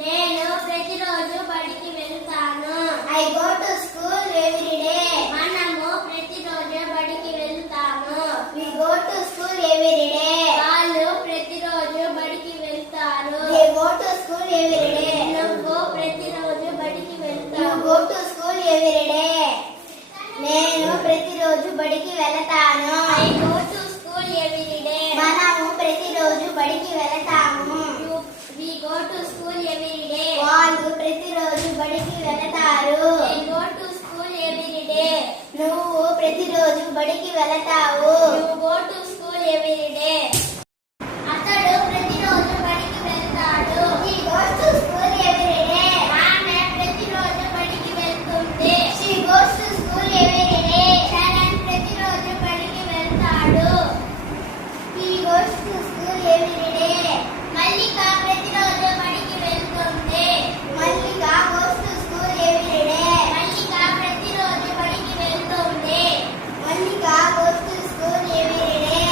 నేను ప్రతిరోజు బడికి వెళ్తాను. I go to school every day. మనము ప్రతిరోజు బడికి వెళ్తాము. We go to school every day. వాళ్ళు ప్రతిరోజు బడికి వెళ్తారు. They go to school every day. నువ్వు ప్రతిరోజు బడికి You వెళ్తావు. go to school every day. నేను ప్రతిరోజు బడికి వెళతాను. I go to school every day. మనము ప్రతిరోజు బడికి వెళతాము. We go to school every day. వాళ్ళు ప్రతిరోజు బడికి వెళతారు. They go to school every day. నువ్వు ప్రతిరోజు బడికి వెళతావు. You go to